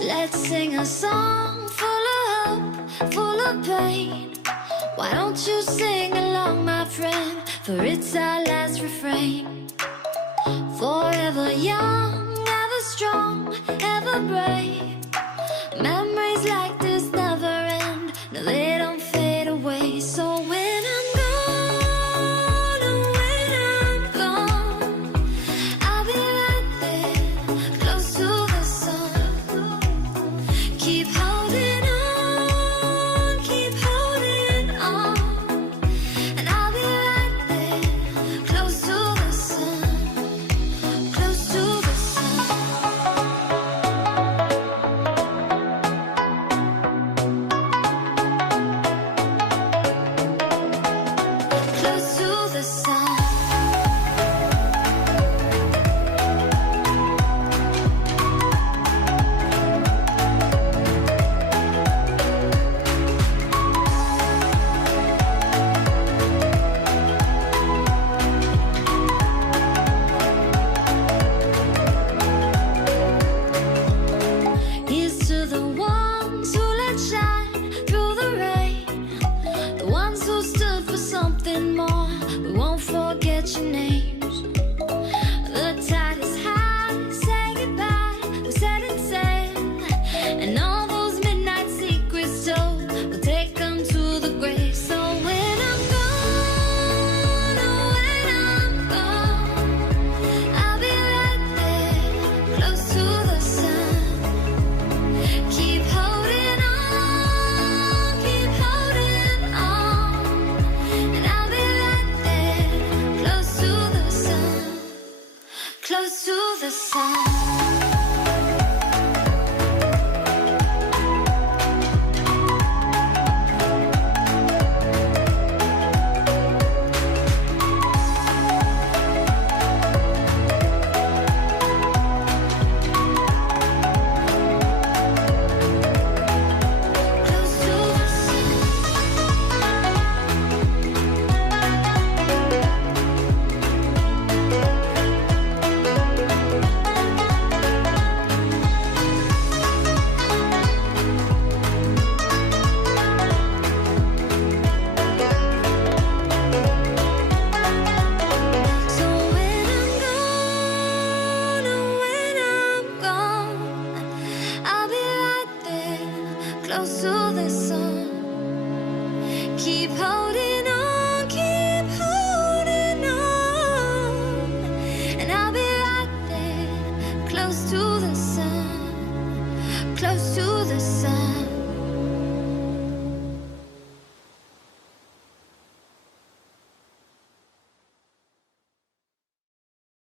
Let's sing a song full of hope, full of pain. Why don't you sing along, my friend? For it's our last refrain. Forever young, ever strong, ever brave. Memories like this never end. No, they don't fade away. So when I'm gone, oh, when I'm gone, I'll be right there, close to the sun. Keep holding on, keep holding on. And I'll be right there, close to the sun, close to the sun. Close to the sun. Here's to the ones who let shine through the rain, the ones who stood for something more. We won't forget your names. The tide is high, say goodbye, we set it sail, and all those midnight secrets told, we'll take them to the grave. So when I'm gone, oh, when I'm gone, I'll be right there, close to the sun. Keep holding on, keep holding on. And I'll be right there, close to the sun, close to the sun. Close to the sun. So when I'm gone, oh, when I'm gone, I'll be right there, close to the sun. Keep holding on, keep holding on. And I'll be right there, close to the sun, close to